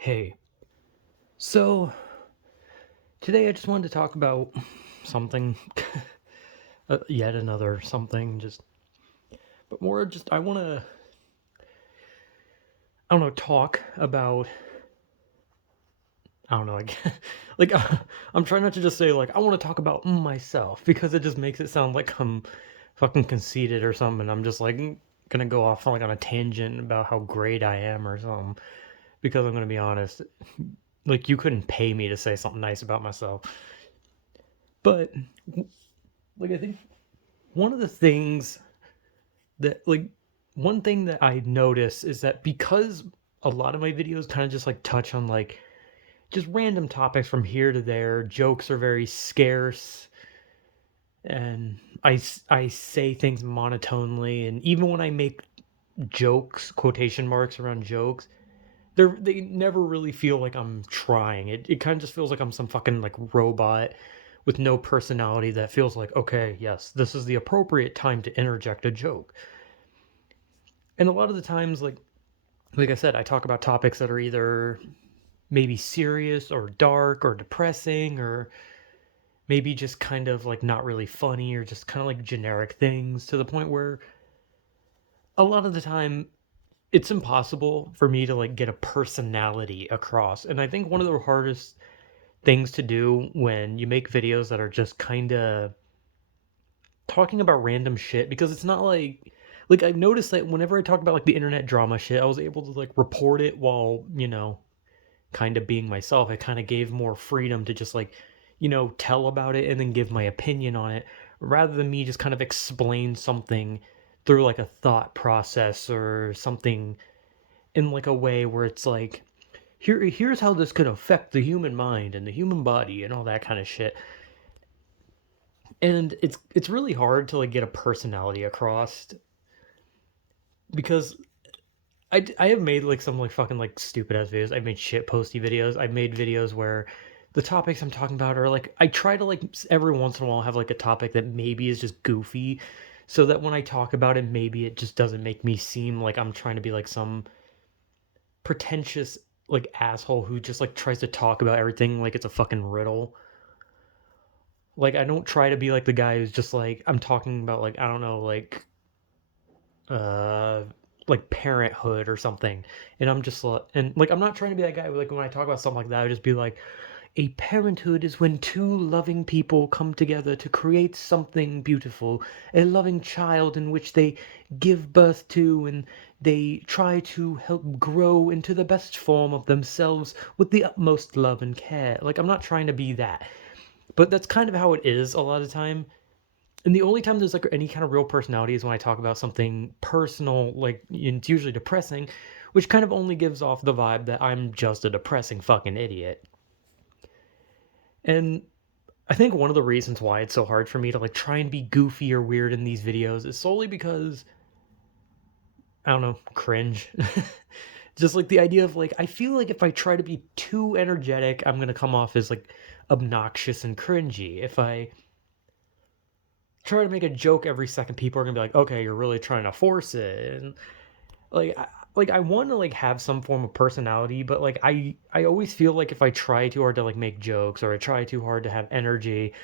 Hey, so today I just wanted to talk about something, yet another something, but more just I don't know, talk about, I don't know, like, like, I'm trying not to just say, like, I want to talk about myself because it just makes it sound like I'm fucking conceited or something. I'm just like, gonna go off like on a tangent about how great I am or something because I'm gonna be honest, like, you couldn't pay me to say something nice about myself. But, like, I think one of the things that like one thing that I notice is that because a lot of my videos kind of just like touch on like just random topics from here to there, jokes are very scarce, and I say things monotonely, and even when I make jokes, quotation marks around jokes, they never really feel like I'm trying. It kind of just feels like I'm some fucking like robot with no personality that feels like, okay, yes, this is the appropriate time to interject a joke. And a lot of the times, like I said, I talk about topics that are either maybe serious or dark or depressing or maybe just kind of like not really funny or just kind of like generic things to the point where a lot of the time it's impossible for me to like get a personality across. And I think one of the hardest things to do when you make videos that are just kind of talking about random shit, because it's not like I've noticed that whenever I talk about like the internet drama shit, I was able to like report it while, kind of being myself. I kind of gave more freedom to just like, tell about it and then give my opinion on it rather than me just kind of explain something through like a thought process or something in like a way where it's like here's how this could affect the human mind and the human body and all that kind of shit. And it's really hard to like get a personality across because I have made like some like fucking like stupid ass videos. I've made shit posty videos. I've made videos where the topics I'm talking about are like I try to like every once in a while have like a topic that maybe is just goofy, so that when I talk about it, maybe it just doesn't make me seem like I'm trying to be like some pretentious like asshole who just like tries to talk about everything like it's a fucking riddle. Like I don't try to be like the guy who's just like I'm talking about like I don't know uh like parenthood or something, and I'm just like, and like I'm not trying to be that guy. Like when I talk about something like that, I would just be like, a parenthood is when two loving people come together to create something beautiful, a loving child in which they give birth to and they try to help grow into the best form of themselves with the utmost love and care. Like I'm not trying to be that, but that's kind of how it is a lot of the time. And the only time there's like any kind of real personality is when I talk about something personal, like it's usually depressing, which kind of only gives off the vibe that I'm just a depressing fucking idiot. And I think one of the reasons why it's so hard for me to like try and be goofy or weird in these videos is solely because I don't know, cringe. Just like the idea of like I feel like if I try to be too energetic, I'm going to come off as like obnoxious and cringy. If I try to make a joke every second, people are going to be like, "Okay, you're really trying to force it." And like I want to like have some form of personality, but like I always feel like if I try too hard to like make jokes or I try too hard to have energy,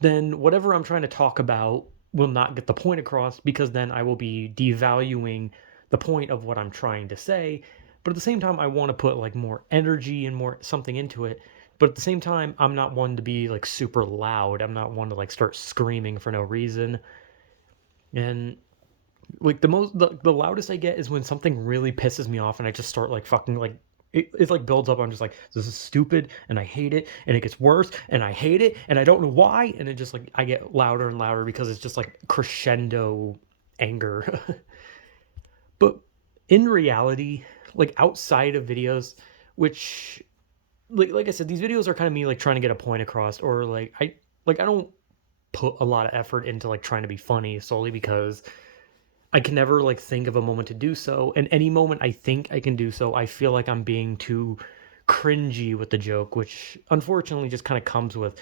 then whatever I'm trying to talk about will not get the point across because then I will be devaluing the point of what I'm trying to say. But at the same time, I want to put like more energy and more something into it. But at the same time, I'm not one to be like super loud. I'm not one to like start screaming for no reason. And like the loudest I get is when something really pisses me off and I just start like fucking like it's like builds up. I'm just like, this is stupid and I hate it and it gets worse and I hate it and I don't know why, and it just like I get louder and louder because it's just like crescendo anger. But in reality, like outside of videos, which like I said, these videos are kind of me like trying to get a point across, or I don't put a lot of effort into like trying to be funny solely because I can never like think of a moment to do so. And any moment I think I can do so, I feel like I'm being too cringy with the joke, which unfortunately just kind of comes with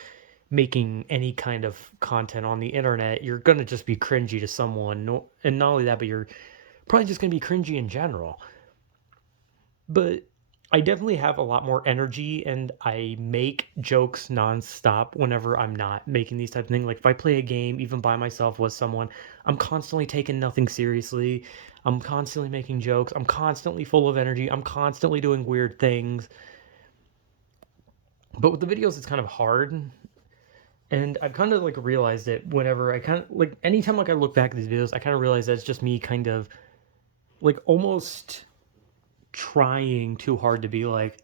making any kind of content on the internet. You're going to just be cringy to someone. And not only that, but you're probably just going to be cringy in general. But I definitely have a lot more energy and I make jokes nonstop whenever I'm not making these type of things. Like if I play a game, even by myself with someone, I'm constantly taking nothing seriously. I'm constantly making jokes. I'm constantly full of energy. I'm constantly doing weird things. But with the videos, it's kind of hard. And I've kind of like realized it whenever I kind of like anytime like I look back at these videos, I kind of realize that it's just me kind of like almost trying too hard to be like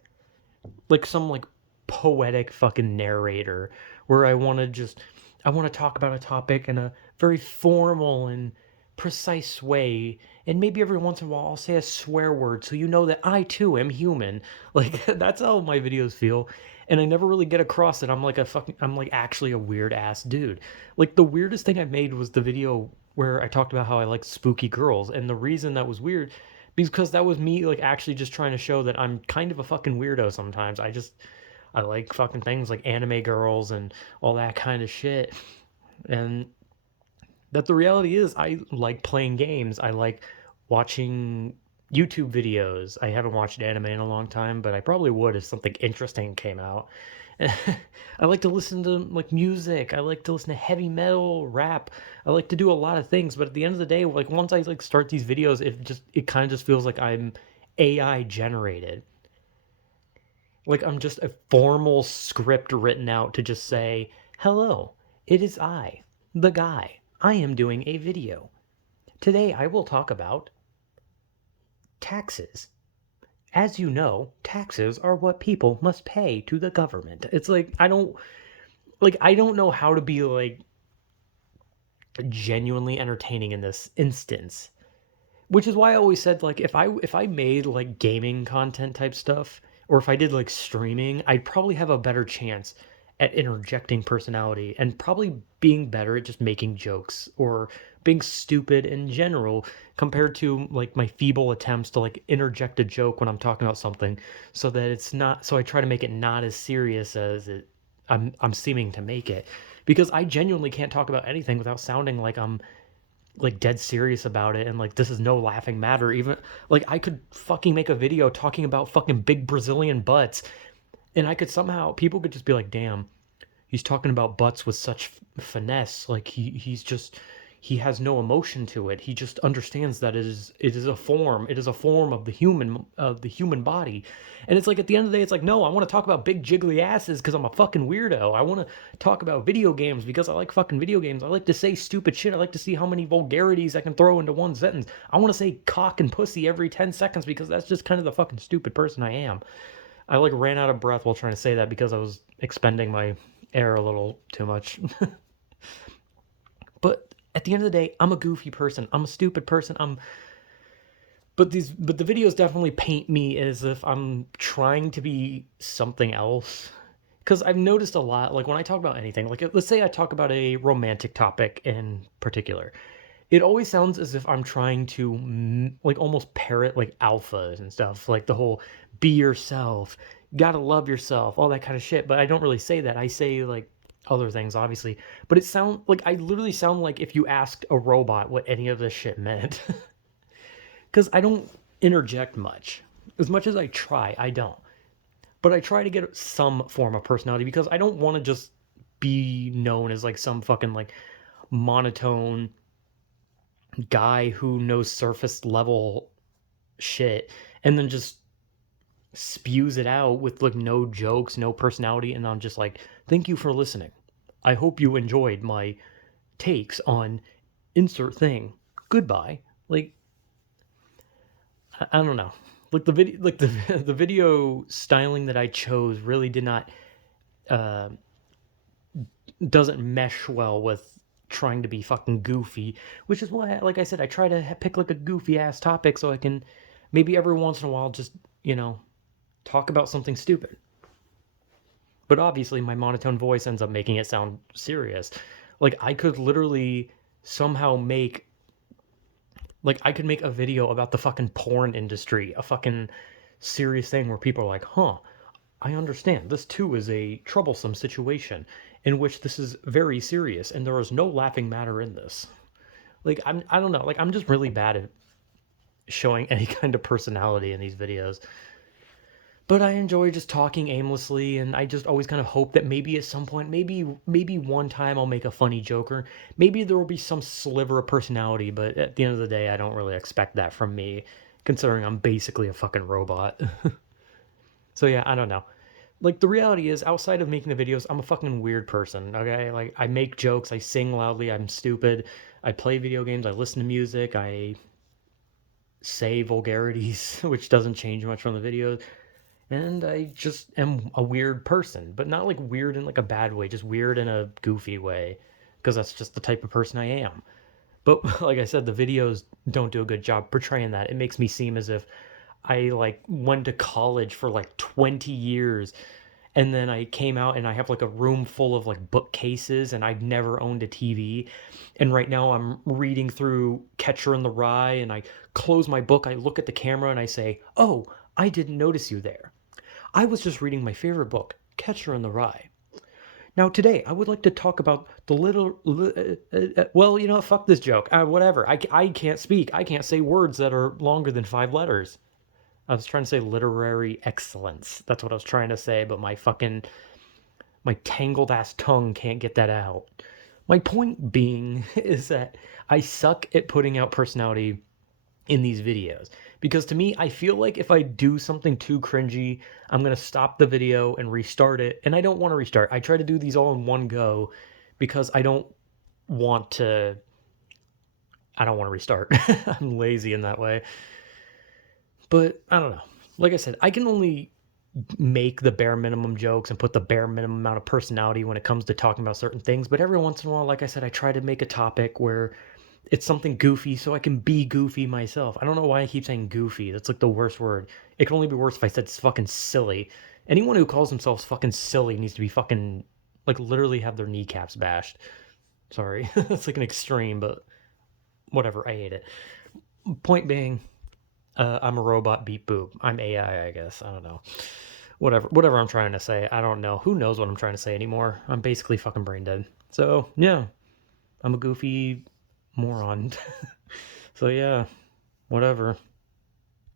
some like poetic fucking narrator where I want to talk about a topic in a very formal and precise way, and maybe every once in a while I'll say a swear word so you know that I too am human. Like that's how my videos feel. And I never really get across that I'm like actually a weird ass dude. Like the weirdest thing I made was the video where I talked about how I like spooky girls, and the reason that was weird because that was me like actually just trying to show that I'm kind of a fucking weirdo sometimes. I like fucking things like anime girls and all that kind of shit. And that the reality is I like playing games. I like watching YouTube videos. I haven't watched anime in a long time, but I probably would if something interesting came out. I like to listen to like music. I like to listen to heavy metal, rap. I like to do a lot of things, but at the end of the day, like once I like start these videos, it kind of just feels like I'm AI generated. Like I'm just a formal script written out to just say, "Hello, it is I, the guy. I am doing a video. Today I will talk about taxes. As you know, taxes are what people must pay to the government." It's like I don't know how to be like genuinely entertaining in this instance. Which is why I always said like if I made like gaming content type stuff or if I did like streaming, I'd probably have a better chance at interjecting personality and probably being better at just making jokes or being stupid in general compared to like my feeble attempts to like interject a joke when I'm talking about something so that it's not so I try to make it not as serious as I'm seeming to make it because I genuinely can't talk about anything without sounding like I'm like dead serious about it and like this is no laughing matter. Even like I could fucking make a video talking about fucking big Brazilian butts and I could somehow people could just be like, damn, he's talking about butts with such finesse. Like he's just he has no emotion to it. He just understands that it is a form. It is a form of the human body. And it's like at the end of the day, it's like, no, I want to talk about big jiggly asses because I'm a fucking weirdo. I want to talk about video games because I like fucking video games. I like to say stupid shit. I like to see how many vulgarities I can throw into one sentence. I want to say cock and pussy every 10 seconds because that's just kind of the fucking stupid person I am. I like ran out of breath while trying to say that because I was expending my air a little too much. But at the end of the day, I'm a goofy person. I'm a stupid person. But the videos definitely paint me as if I'm trying to be something else. Cuz I've noticed a lot like when I talk about anything, like let's say I talk about a romantic topic in particular. It always sounds as if I'm trying to like almost parrot like alphas and stuff, like the whole be yourself, gotta love yourself, all that kind of shit. But I don't really say that. I say like other things, obviously. But it sound like I literally sound like if you asked a robot what any of this shit meant, because I don't interject much. As much as I try, I don't. But I try to get some form of personality because I don't want to just be known as like some fucking like monotone guy who knows surface level shit and then just spews it out with like no jokes, no personality, and I'm just like, thank you for listening. I hope you enjoyed my takes on insert thing. Goodbye. Like I don't know. Like the video like the the video styling that I chose really did not uh doesn't mesh well with trying to be fucking goofy, which is why, like I said, I try to pick like a goofy ass topic so I can maybe every once in a while just, talk about something stupid. But obviously, my monotone voice ends up making it sound serious. Like, I could literally somehow I could make a video about the fucking porn industry, a fucking serious thing where people are like, huh, I understand. This too is a troublesome situation in which this is very serious and there is no laughing matter in this. Like I don't know, like I'm just really bad at showing any kind of personality in these videos. But I enjoy just talking aimlessly, and I just always kind of hope that maybe at some point, maybe one time I'll make a funny joke, or maybe there will be some sliver of personality, but at the end of the day, I don't really expect that from me, considering I'm basically a fucking robot. So yeah, I don't know. Like the reality is, outside of making the videos, I'm a fucking weird person, okay? Like I make jokes, I sing loudly, I'm stupid, I play video games, I listen to music, I say vulgarities, which doesn't change much from the videos. And I just am a weird person, but not like weird in like a bad way, just weird in a goofy way, because that's just the type of person I am. But like I said, the videos don't do a good job portraying that. It makes me seem as if I like went to college for like 20 years and then I came out and I have like a room full of like bookcases and I've never owned a TV. And right now I'm reading through Catcher in the Rye and I close my book, I look at the camera and I say, "Oh, I didn't notice you there. I was just reading my favorite book, Catcher in the Rye. Now, today, I would like to talk about the well, you know, fuck this joke. Whatever. I can't speak. I can't say words that are longer than 5 letters. I was trying to say literary excellence. That's what I was trying to say, but my tangled ass tongue can't get that out. My point being is that I suck at putting out personality in these videos because to me I feel like if I do something too cringy, I'm going to stop the video and restart it, and I don't want to restart. I try to do these all in one go because want to I don't want to restart. I'm lazy in that way. But I don't know. Like I said, I can only make the bare minimum jokes and put the bare minimum amount of personality when it comes to talking about certain things, but every once in a while, like I said, I try to make a topic where it's something goofy so I can be goofy myself. I don't know why I keep saying goofy. That's like the worst word. It can only be worse if I said it's fucking silly. Anyone who calls themselves fucking silly needs to be fucking like literally have their kneecaps bashed. Sorry. That's like an extreme, but whatever. I hate it. Point being, I'm a robot beep boop. I'm AI, I guess. I don't know. Whatever I'm trying to say. I don't know. Who knows what I'm trying to say anymore? I'm basically fucking brain dead. So, yeah. I'm a goofy moron. So yeah, whatever.